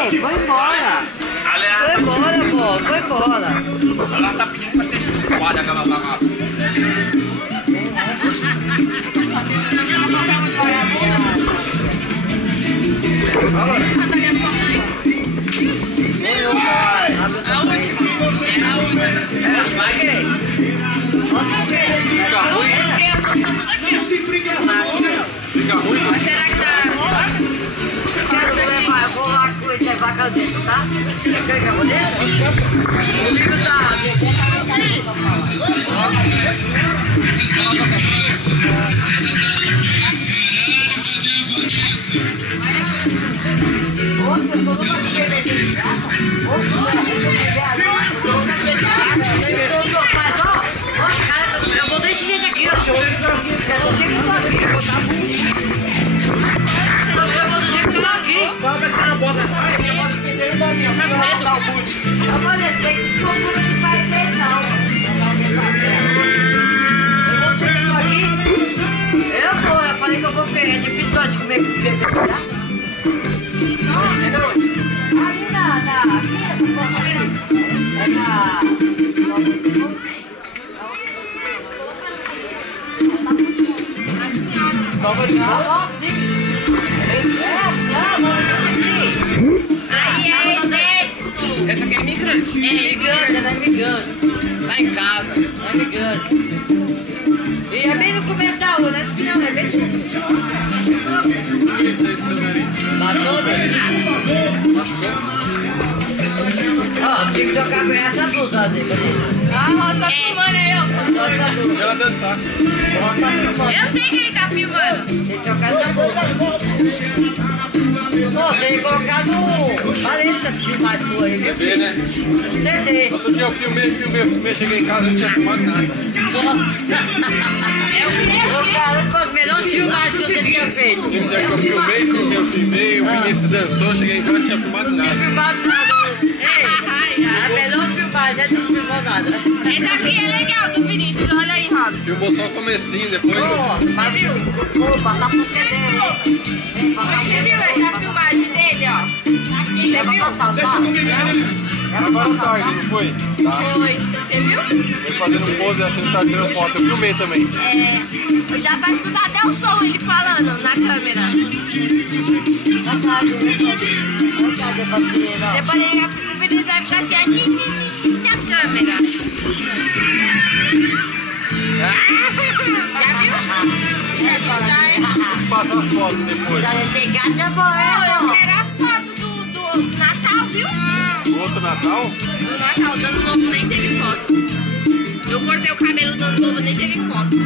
Ei, foi embora. Foi embora, pô, foi embora. Ela tá pedindo pra ser estuprada, aquela vagabunda. Fica ruim? Será que tá rolando? Quero levar, eu vou lá levar a dentro, tá? Quer que eu vou dentro? O livro tá... Eu vou desse jeito aqui, ó. Eu vou do jeito que eu tô aqui. Eu vou do jeito que eu tô aqui. Vai meter na bota. Vai perder o bolinho. Vai botar o boot. Eu vou descer que o povo não faz pressão. Eu vou do jeito que eu tô aqui. Eu falei que eu vou pegar. É difícil nós comer com o que tá? Ali na... Aqui, é na... Essa aqui é imigrante. Imigrante, ela é imigrante. Tá em casa. É imigrante. E é bem no começo da rua, né? Não, é bem no começo. O que é isso aí do seu nariz? Passou, né? Machucou? Ó, tem que tocar com essa blusa ali, beleza? Ah, tá filmando aí, ó. Só essa blusa. Ela dançar. Eu sei que ele tá filmando. Tem que tocar essa blusa. Pô, tem que colocar no... Parece assistir mais sua aí, viu? CD, né? No CD. Outro dia eu filmei. Cheguei em casa e não tinha filmado nada. Nossa. É o quê? Ô, cara, foi as melhores filmagens que você tinha feito. O dia que eu filmei, o Vinícius dançou, cheguei em casa e não tinha filmado Não tinha nada. filmado nada. Ei, a melhor filmagem é não filmou nada. Esse aqui é legal do Vinícius, olha aí, Rob. Filmou só o comecinho, depois... Nossa, mas viu? Pô, passar por CD. Vem, passar por Você CD. viu essa filmagem dele, ó? Aqui, você Leva viu? passar, Deixa tá? comigo, Vinícius. Leva passar, tá? não foi? Tá. Foi. Você viu? Ele fazendo pose, achando que tá tirando foto. Eu filmei também. É. Já vai escutar até o som ele falando na câmera. Depois ele o Vinícius vai ficar assim, ó, na câmera. Já viu? Passa as fotos depois. Já tem gata Eu quero as fotos do Natal, viu? Outro Natal? No Natal, do Ano Novo, nem teve foto. Eu cortei o cabelo do Ano Novo, nem teve foto.